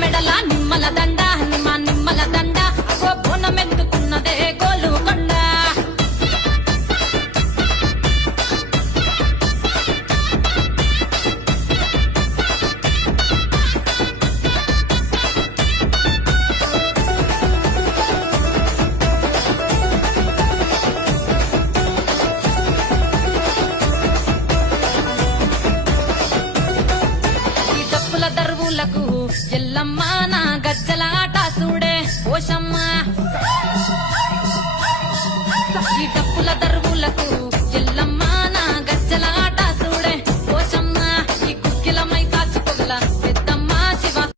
మెడల నిమ్మల దండ నిమ్మల దండ అగో బోనమెత్తుకున్నదే గోలుకొండ దరువులకు ఎల్లమ్మ నా గజ్జల ఆట చూడే పోషమ్మ ఈ డప్పుల దరువులకు